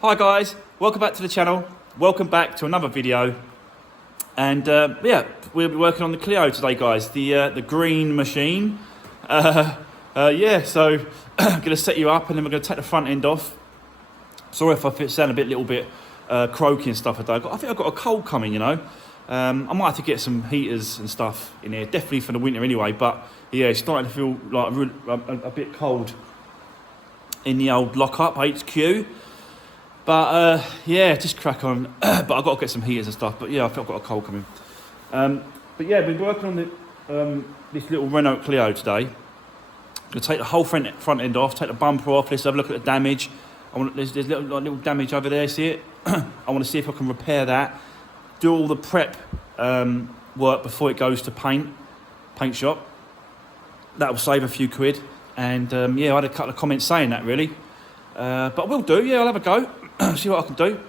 Hi guys, welcome back to the channel. Welcome back to another video. And yeah, we'll be working on the Clio today, guys. The green machine. Yeah, so I'm gonna set you up and then we're gonna take the front end off. Sorry if I sound a little bit croaky and stuff today. I think I've got a cold coming, you know. I might have to get some heaters and stuff in here, definitely for the winter anyway. But yeah, it's starting to feel like a bit cold in the old lockup HQ. But yeah, just crack on. But I've got to get some heaters and stuff. But yeah, I think I've got a cold coming. But yeah, we've been working on this little Renault Clio today. I'm gonna take the whole front end off, take the bumper off. Let's have a look at the damage. There's little damage over there. See it? I want to see if I can repair that. Do all the prep work before it goes to paint shop. That will save a few quid. And yeah, I had a couple of comments saying that really. But I will do. Yeah, I'll have a go. See what I can do.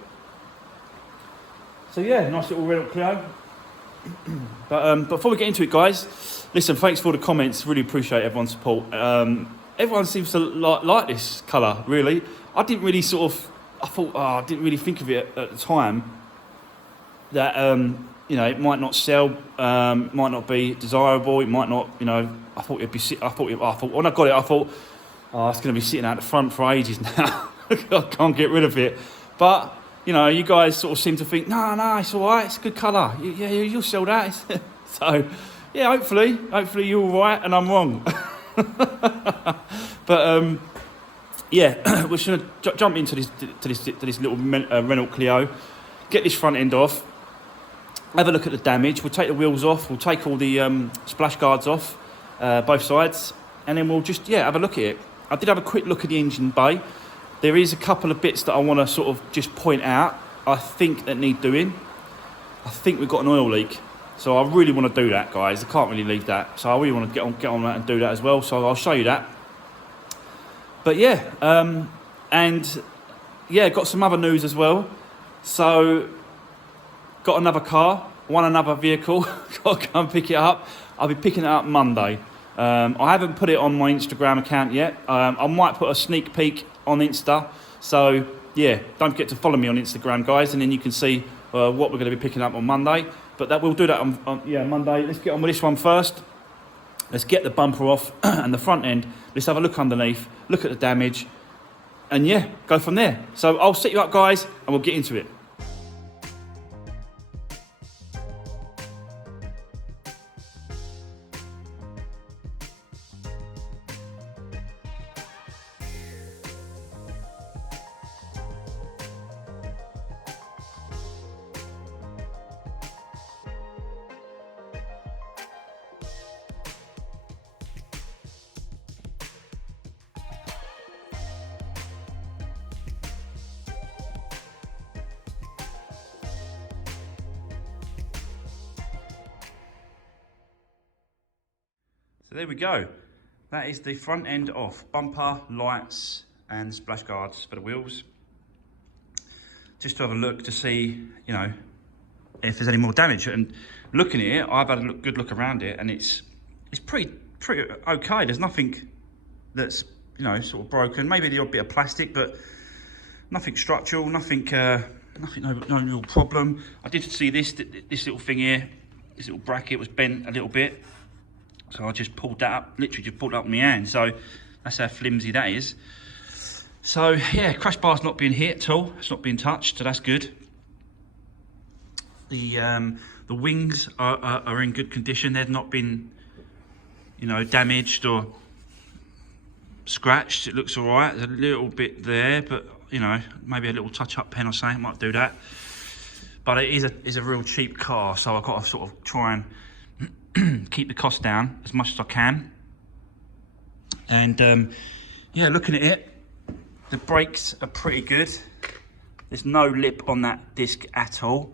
So yeah, nice little Renault Clio. But before we get into it, guys, listen, thanks for all the comments. Really appreciate everyone's support. Everyone seems to like this colour, really. I didn't really I didn't really think of it at the time that, you know, it might not sell, might not be desirable, it might not, you know, I thought when I got it, I thought, oh, it's going to be sitting out the front for ages now. I can't get rid of it. But, you know, you guys sort of seem to think, no, it's all right, it's a good colour. Yeah, you'll sell that. So, yeah, hopefully you're all right and I'm wrong. But, yeah, we're just going to jump into this little Renault Clio, get this front end off, have a look at the damage. We'll take the wheels off, we'll take all the splash guards off, both sides, and then we'll just, yeah, have a look at it. I did have a quick look at the engine bay. There is a couple of bits that I want to sort of just point out, I think, that need doing. I think we've got an oil leak. So I really want to do that, guys. I can't really leave that. So I really want to get on that and do that as well. So I'll show you that. But yeah, and yeah, got some other news as well. So got another car, won another vehicle. Got to go and pick it up. I'll be picking it up Monday. I haven't put it on my Instagram account yet. I might put a sneak peek on Insta. So yeah, don't forget to follow me on Instagram, guys, and then you can see what we're going to be picking up on Monday. But we'll do that on Monday. Let's get on with this one first. Let's get the bumper off and the front end. Let's have a look underneath, look at the damage, and yeah, go from there. So I'll set you up, guys, and we'll get into it. So there we go. That is the front end off. Bumper, lights, and splash guards for the wheels. Just to have a look to see, you know, if there's any more damage. And looking at it, I've had a good look around it, and it's pretty okay. There's nothing that's, you know, sort of broken. Maybe the odd bit of plastic, but nothing structural, nothing, no real problem. I did see this little thing here, this little bracket was bent a little bit. So I just pulled that up, literally just pulled it up with my hand. So that's how flimsy that is. So yeah, crash bar's not being hit at all. It's not being touched, so that's good. The wings are in good condition. They've not been, you know, damaged or scratched. It looks all right. There's a little bit there, but you know, maybe a little touch-up pen or something might do that. But it is a real cheap car, so I've got to sort of try and keep the cost down as much as I can. And yeah, looking at it, the brakes are pretty good. There's no lip on that disc at all,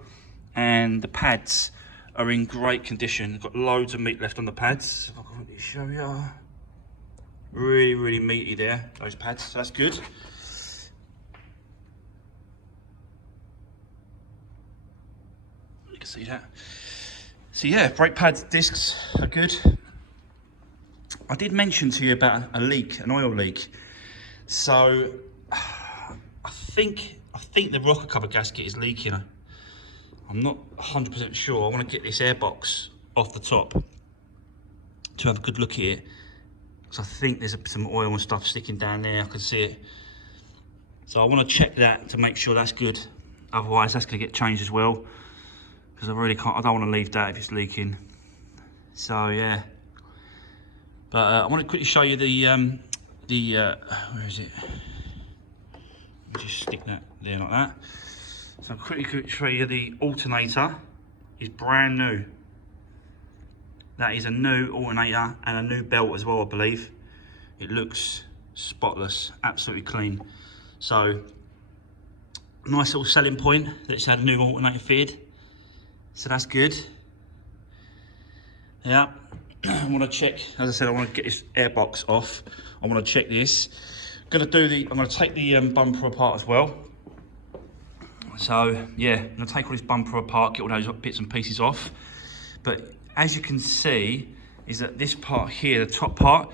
and the pads are in great condition. Got loads of meat left on the pads. If I can really show you, really meaty there, those pads, so that's good. You can see that. So yeah, brake pads, discs are good. I did mention to you about a leak, an oil leak. So I think I think the rocker cover gasket is leaking. I'm not 100% sure. I want to get this airbox off the top to have a good look at it. So I think there's some oil and stuff sticking down there. I can see it. So I want to check that to make sure that's good. Otherwise, that's going to get changed as well. Because I really can't. I don't want to leave that if it's leaking. So yeah. But I want to quickly show you the where is it? Just stick that there like that. So I'll quickly show you the alternator is brand new. That is a new alternator and a new belt as well, I believe. It looks spotless, absolutely clean. So, nice little selling point that it's had a new alternator fitted. So that's good. Yeah, I want to check, as I said, I want to get this airbox off. I want to check this. I'm going to take the bumper apart as well. So, yeah, I'm going to take all this bumper apart, get all those bits and pieces off. But as you can see, is that this part here, the top part,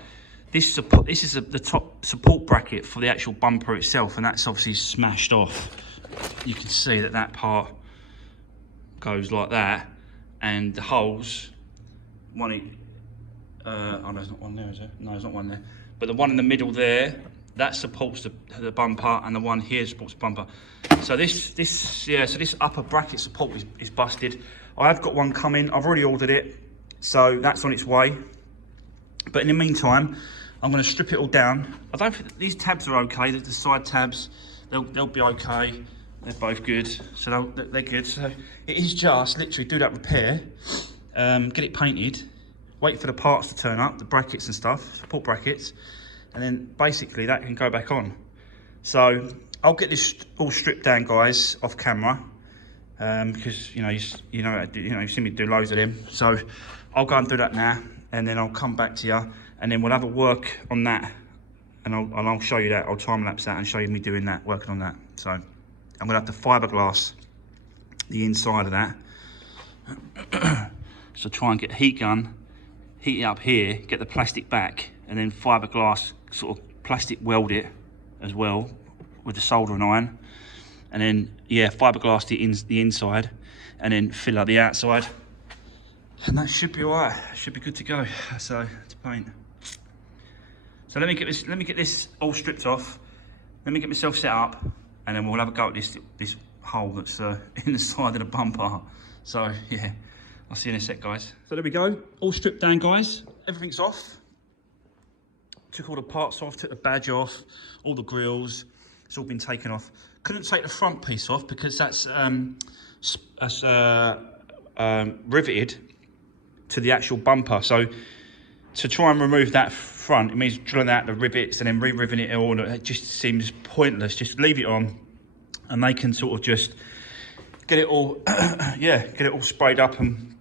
this is the top support bracket for the actual bumper itself, and that's obviously smashed off. You can see that that part goes like that, and the holes, oh no, there's not one there, is there? No, there's not one there. But the one in the middle there, that supports the bumper, and the one here supports the bumper. So this upper bracket support is busted. I have got one coming. I've already ordered it, so that's on its way. But in the meantime, I'm going to strip it all down. I don't think these tabs are okay. The side tabs, they'll be okay. They're both good, so they're good. So it is just literally do that repair, get it painted, wait for the parts to turn up, the brackets and stuff, support brackets, and then basically that can go back on. So I'll get this all stripped down, guys, off camera, because you've seen me do loads of them. So I'll go and do that now, and then I'll come back to you, and then we'll have a work on that, and I'll show you that. I'll time lapse that and show you me doing that, working on that. So I'm gonna have to fiberglass the inside of that. So try and get a heat gun, heat it up here, get the plastic back, and then fiberglass, sort of plastic weld it as well with the soldering iron, and then yeah, fiberglass the inside, and then fill out the outside, and that should be all right. Should be good to go. So to paint. So let me get this all stripped off. Let me get myself set up, and then we'll have a go at this hole that's in the side of the bumper. So yeah, I'll see you in a sec, guys. So there we go, all stripped down, guys. Everything's off. Took all the parts off, took the badge off, all the grills. It's all been taken off. Couldn't take the front piece off because that's riveted to the actual bumper. So to try and remove that front, it means drilling out the rivets and then re-riveting it all. It just seems pointless. Just leave it on, and they can sort of just get it all, yeah, get it all sprayed up and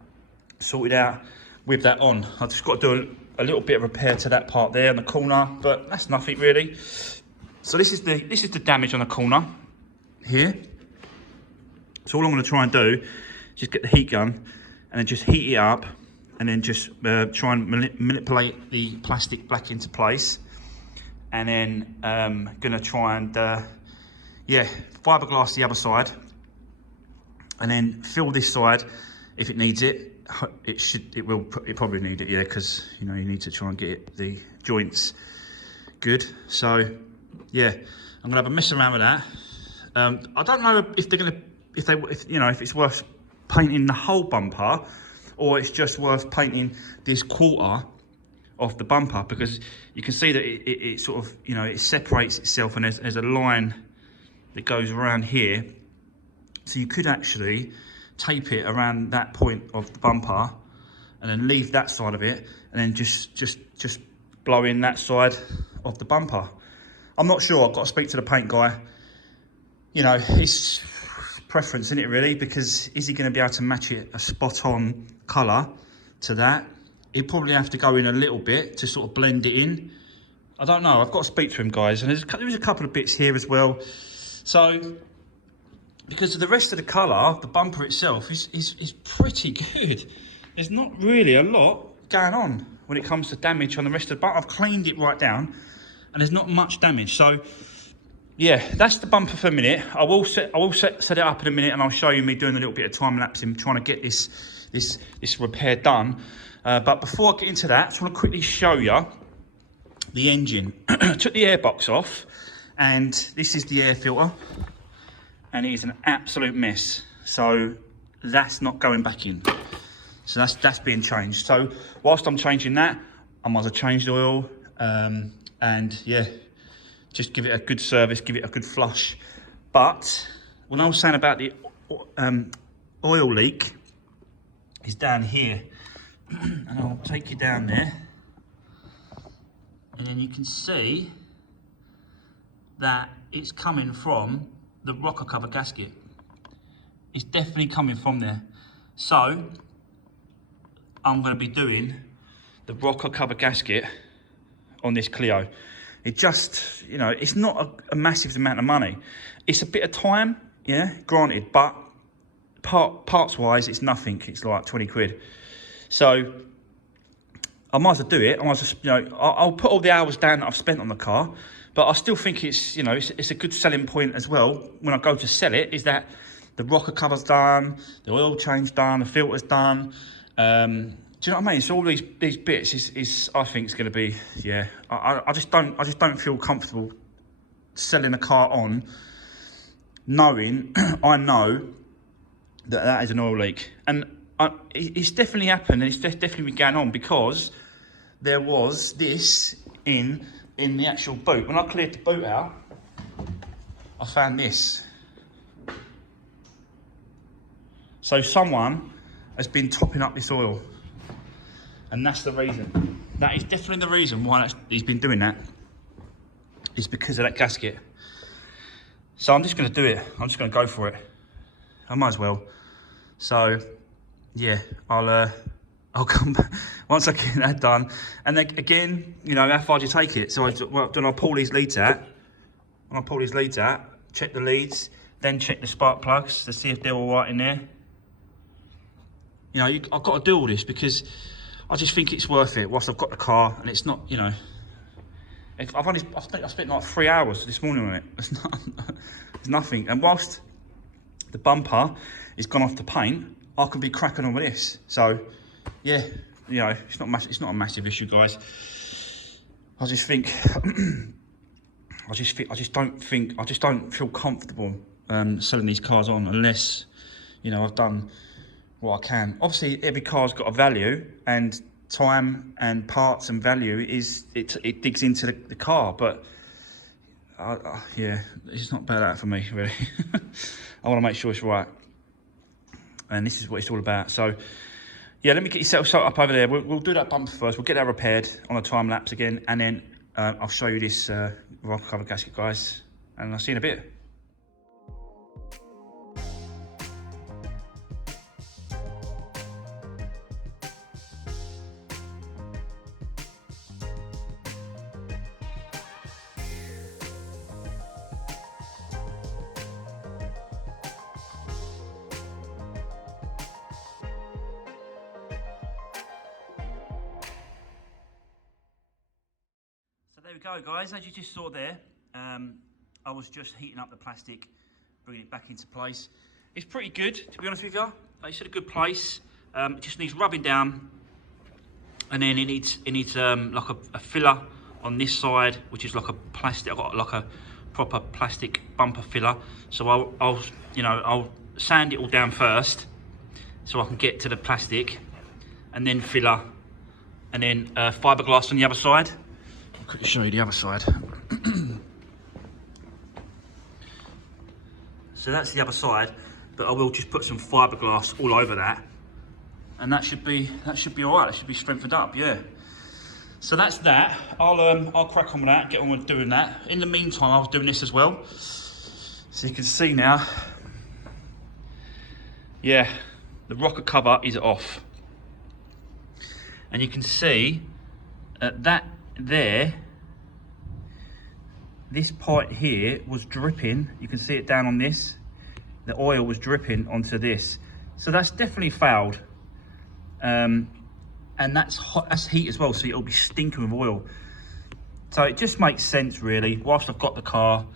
sorted out with that on. I've just got to do a little bit of repair to that part there in the corner, but that's nothing really. So this is the damage on the corner here. So all I'm going to try and do is just get the heat gun and then just heat it up, and then just try and manipulate the plastic back into place, and then going to try and yeah, fiberglass the other side, and then fill this side if it needs it. It probably need it, yeah, because you need to try and get the joints good. So yeah, I'm gonna have a mess around with that. I don't know if it's worth painting the whole bumper, or it's just worth painting this quarter of the bumper, because you can see that it sort of it separates itself, and there's a line that goes around here. So you could actually tape it around that point of the bumper, and then leave that side of it, and then just blow in that side of the bumper. I'm not sure. I've got to speak to the paint guy. It's preference, isn't it, really? Because is he going to be able to match it a spot-on colour to that? He'd probably have to go in a little bit to sort of blend it in. I don't know. I've got to speak to him, guys. And there's a couple of bits here as well. So, because the rest of the colour, the bumper itself is pretty good. There's not really a lot going on when it comes to damage on the rest of the bumper. I've cleaned it right down, and there's not much damage. So yeah, that's the bumper for a minute. I will set it up in a minute, and I'll show you me doing a little bit of time lapse in trying to get this repair done. But before I get into that, I just want to quickly show you the engine. Took the airbox off, and this is the air filter, and it is an absolute mess. So that's not going back in. So that's being changed. So whilst I'm changing that, I might as well change the oil, and yeah, just give it a good service, give it a good flush. But when I was saying about the oil leak, is down here, and I'll take you down there, and then you can see that it's coming from the rocker cover gasket. It's definitely coming from there. So I'm going to be doing the rocker cover gasket on this Clio. It just, you know, it's not a massive amount of money. It's a bit of time, yeah, granted, but parts wise, it's nothing. It's like 20 quid. So I might as well do it. I might as well, you know, I'll put all the hours down that I've spent on the car, but I still think it's, you know, it's a good selling point as well when I go to sell it, is that the rocker cover's done, the oil change done, the filter's done. Do you know what I mean? So all these bits is I think it's going to be, yeah. I just don't feel comfortable selling a car on knowing I know that is an oil leak, and it's definitely happened, and it's definitely been going on because there was this in the actual boot. When I cleared the boot out, I found this. So someone has been topping up this oil, and that's the reason. That is definitely the reason why he's been doing that. It's because of that gasket. So I'm just going to do it. I'm just going to go for it. I might as well. So yeah, I'll come back once I get that done. And then again, you know, how far do you take it? So I'll pull these leads out. When I pull these leads out, check the leads, then check the spark plugs to see if they're all right in there. You know, I've got to do all this because I just think it's worth it whilst I've got the car, and it's not, you know, I think I spent like 3 hours this morning on it. It's nothing. And whilst the bumper is gone off the paint, I can be cracking on with this. So yeah, you know, it's not a massive issue, guys. I just think I just don't feel comfortable selling these cars on unless, you know, I've done what I can. Obviously every car's got a value, and time and parts and value it digs into the car, but yeah, it's not about that for me, really. I want to make sure it's right, and this is what it's all about. So yeah, let me get yourself set up over there. We'll do that bumper first. We'll get that repaired on a time lapse again, and then I'll show you this rocker cover gasket, guys, and I'll see you in a bit. There we go, guys. As you just saw there, I was just heating up the plastic, bringing it back into place. It's pretty good, to be honest with you. It's in a good place. It just needs rubbing down, and then it needs like a filler on this side, which is like a plastic. I've got like a proper plastic bumper filler. So I'll sand it all down first, so I can get to the plastic, and then filler, and then fiberglass on the other side. I'll quickly show you the other side. So that's the other side, but I will just put some fiberglass all over that, and that should be all right. It should be strengthened up, yeah. So that's that. I'll crack on with that, get on with doing that. In the meantime, I was doing this as well. So you can see now, yeah, the rocker cover is off, and you can see that there, this part here was dripping. You can see it down on this. The oil was dripping onto this. So that's definitely fouled. And that's hot, that's heat as well, so it'll be stinking with oil. So it just makes sense, really. Whilst I've got the car,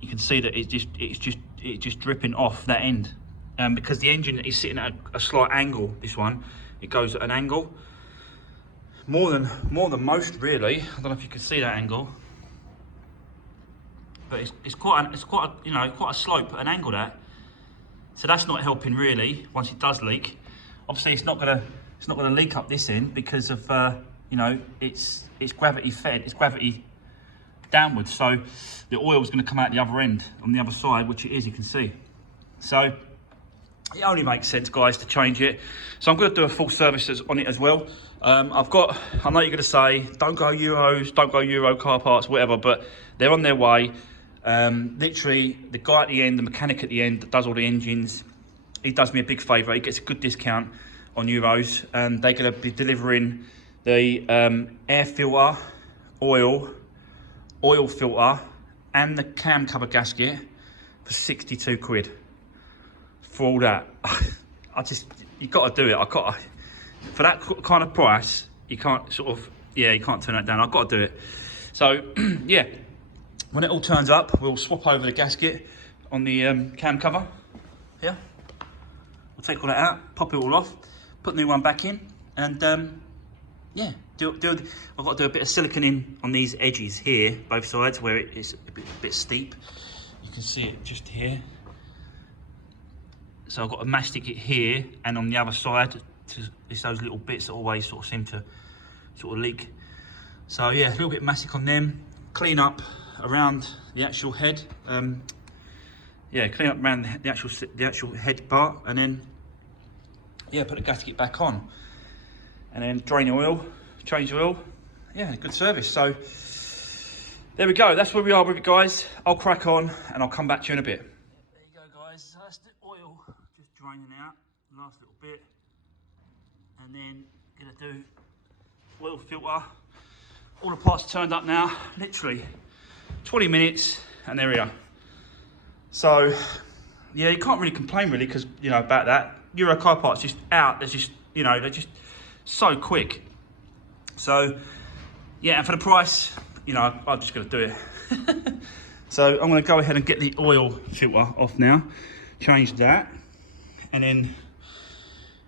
you can see that it's just dripping off that end, because the engine is sitting at a slight angle. This one, it goes at an angle more than most, really. I don't know if you can see that angle, but it's quite a, you know, quite a slope, an angle, that. So that's not helping really. Once it does leak, obviously it's not gonna leak up this end because of you know, it's gravity fed, it's gravity downwards. So the oil's going to come out the other end on the other side, which it is, you can see. So it only makes sense, guys, to change it. So I'm going to do a full service on it as well. I know you're going to say, don't go Euros, don't go Euro car parts, whatever, but they're on their way. Literally, the guy at the end, the mechanic at the end that does all the engines, he does me a big favour. He gets a good discount on Euros, and they're going to be delivering the air filter, oil filter, and the cam cover gasket for 62 quid. For all that, you got to do it. For that kind of price, you can't you can't turn that down. I've got to do it. So yeah, when it all turns up, we'll swap over the gasket on the cam cover. Yeah, we'll take all that out, pop it all off, put the new one back in, and yeah, I've got to do a bit of silicone in on these edges here, both sides, where it is a bit steep. You can see it just here. So I've got to mastic it here and on the other side. It's those little bits that always sort of seem to sort of leak. So yeah, a little bit of mastic on them. Clean up around the actual head. Yeah, clean up around the actual head part, and then yeah, put the gasket back on. And then drain the oil, change the oil. Yeah, good service. So there we go. That's where we are with it, guys. I'll crack on and I'll come back to you in a bit. There you go, guys. So that's the oil just draining out, last little bit. And then gonna do oil filter. All the parts turned up now. Literally 20 minutes, and there we are. So yeah, you can't really complain really, because you know about that. Euro car parts just out. They're just, you know, they're just so quick. So yeah, and for the price, you know, I'm just going to do it. So I'm going to go ahead and get the oil filter off now, change that, and then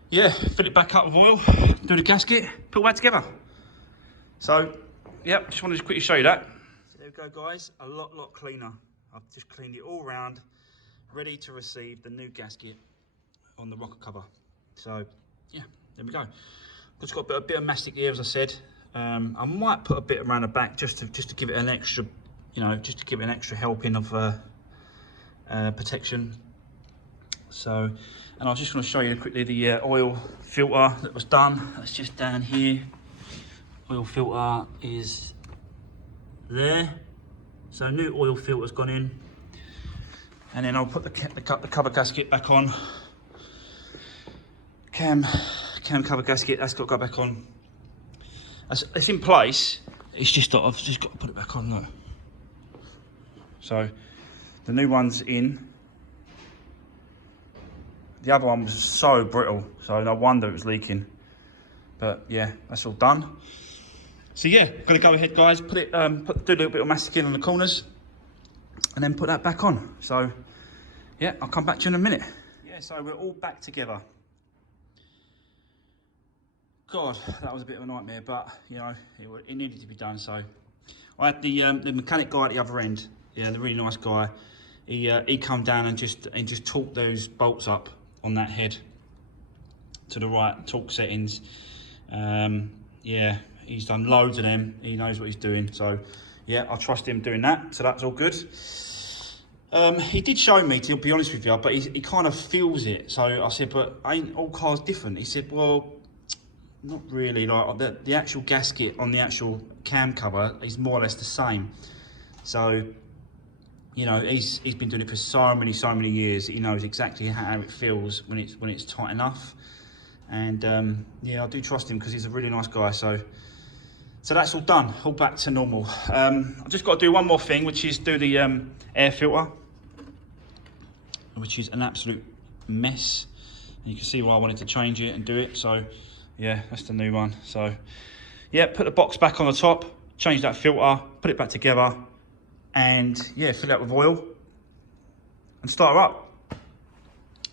yeah, fill it back up with oil, do the gasket, put it back together. So yeah, just wanted to quickly show you that. So there we go, guys, a lot cleaner. I've just cleaned it all round, ready to receive the new gasket on the rocker cover. So yeah, there we go. Just got a bit of mastic here, as I said. I might put a bit around the back just to give it an extra, you know, just to give it an extra helping of protection. So, and I was just going to show you quickly the oil filter that was done. That's just down here. Oil filter is there. So new oil filter's gone in, and then I'll put the cover gasket back on. Cam cover gasket, that's got to go back on. It's in place. It's just that I've just got to put it back on, look. So the new one's in. The other one was so brittle, so no wonder it was leaking. But yeah, that's all done. So yeah, gonna go ahead, guys. Put it, do a little bit of masticing on the corners, and then put that back on. So yeah, I'll come back to you in a minute. Yeah, so we're all back together. God, that was a bit of a nightmare, but you know, it needed to be done. So I had the mechanic guy at the other end. Yeah, the really nice guy. He come down and just torqued those bolts up on that head to the right torque settings. Yeah, he's done loads of them. He knows what he's doing. So yeah, I trust him doing that. So that's all good. He did show me, to be honest with you, but he kind of feels it. So I said, but ain't all cars different? He said, well, not really. Like the actual gasket on the actual cam cover is more or less the same. So you know, he's been doing it for so many years. He knows exactly how it feels when it's tight enough. And yeah, I do trust him because he's a really nice guy. So that's all done, all back to normal. I've just got to do one more thing, which is do the air filter, which is an absolute mess. And you can see why I wanted to change it and do it. So yeah, that's the new one. So yeah, put the box back on the top, change that filter, put it back together, and yeah, fill it up with oil, and start her up.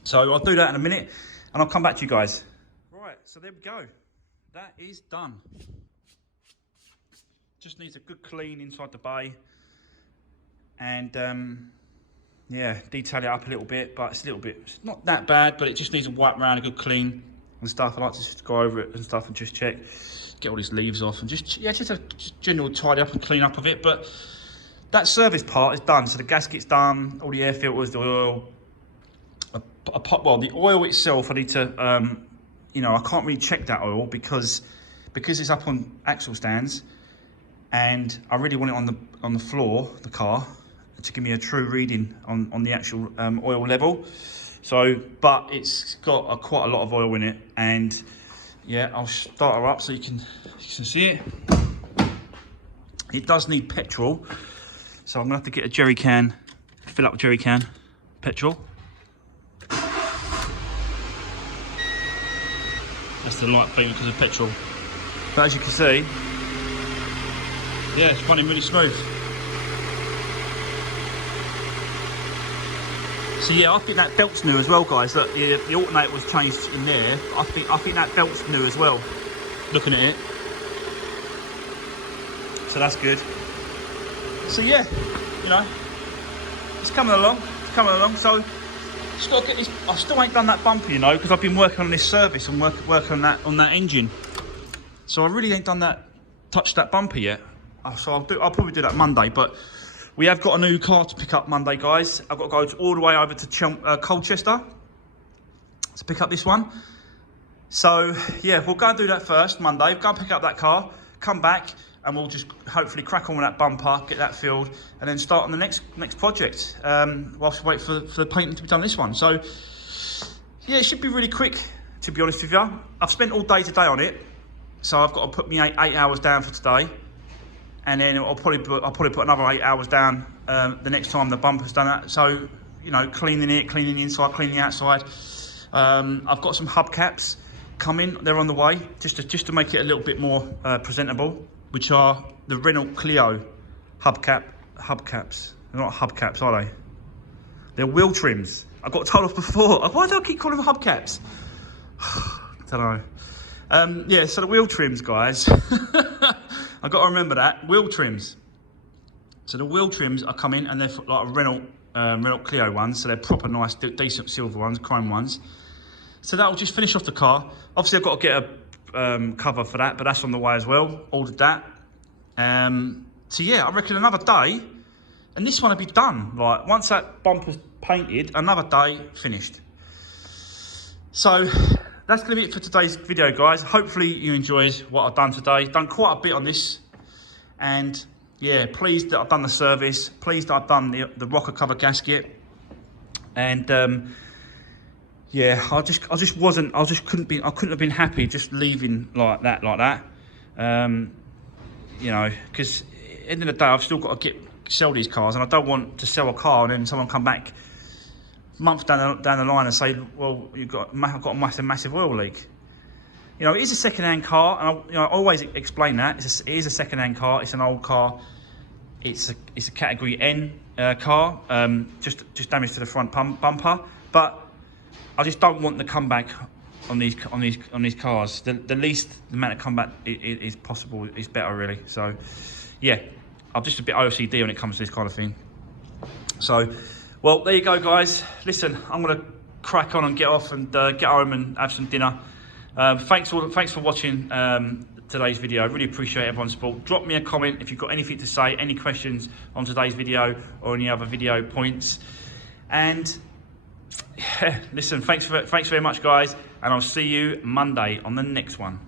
So I'll do that in a minute and I'll come back to you guys. Right, so there we go. That is done. Just needs a good clean inside the bay. And yeah, detail it up a little bit, but it's a little bit, it's not that bad, but it just needs a wipe around, a good clean and stuff. I like to just go over it and stuff and just check, get all these leaves off and just a general tidy up and clean up of it. But that service part is done. So the gasket's done, all the air filters, the oil, well, the oil itself, I need to, you know, I can't really check that oil because it's up on axle stands, and I really want it on the floor, the car, to give me a true reading on the actual oil level. So, but it's got quite a lot of oil in it, and yeah, I'll start her up so you can see it. It does need petrol, so I'm gonna have to get a jerry can, fill up a jerry can, petrol. That's the light beam because of petrol. But as you can see, yeah, it's running really smooth. So yeah, I think that belt's new as well, guys. Look, the alternator was changed in there. I think that belt's new as well. Looking at it. So that's good. So yeah, you know, it's coming along. It's coming along. So just got to get this. I still ain't done that bumper, you know, because I've been working on this service and working on that engine. So I really ain't done that, touched that bumper yet. So I'll probably do that Monday, but. We have got a new car to pick up Monday, guys. I've got to go all the way over to Colchester to pick up this one. So, yeah, we'll go and do that first Monday. Go and pick up that car, come back, and we'll just hopefully crack on with that bumper, get that filled, and then start on the next project whilst we wait for the painting to be done this one. So, yeah, it should be really quick, to be honest with you. I've spent all day today on it, so I've got to put me 8 hours down for today. And then I'll probably put another 8 hours down the next time the bumper's done that. So, you know, cleaning it, cleaning the inside, cleaning the outside. I've got some hubcaps coming. They're on the way, just to make it a little bit more presentable, which are the Renault Clio hubcaps. They're not hubcaps, are they? They're wheel trims. I got told off before. Why do I keep calling them hubcaps? I don't know. Yeah, so the wheel trims, guys. I've got to remember that. Wheel trims. So the wheel trims are coming, and they're like a Renault Clio ones, so they're proper nice, decent silver ones, chrome ones. So that'll just finish off the car. Obviously, I've got to get a cover for that, but that's on the way as well. Ordered that. So yeah, I reckon another day, and this one will be done. Like, once that bumper's painted, another day, finished. So that's going to be it for today's video, guys. Hopefully you enjoyed what I've done today. Done quite a bit on this, and yeah, pleased that I've done the service. Pleased that I've done the rocker cover gasket, and yeah, I just couldn't have been happy just leaving like that. You know, because at the end of the day, I've still got to sell these cars, and I don't want to sell a car and then someone come back month down the line and say, well, I've got a massive oil leak. You know, it is a second-hand car, and I always explain that. It is a second-hand car. It's an old car. It's a category N car. Just damage to the front bumper, but I just don't want the comeback on these cars. The least amount of comeback is possible is better, really. So yeah, I'm just a bit OCD when it comes to this kind of thing. So. Well, there you go, guys. Listen, I'm going to crack on and get off and get home and have some dinner. Thanks for watching today's video. I really appreciate everyone's support. Drop me a comment if you've got anything to say, any questions on today's video or any other video points. And yeah, listen, thanks very much, guys, and I'll see you Monday on the next one.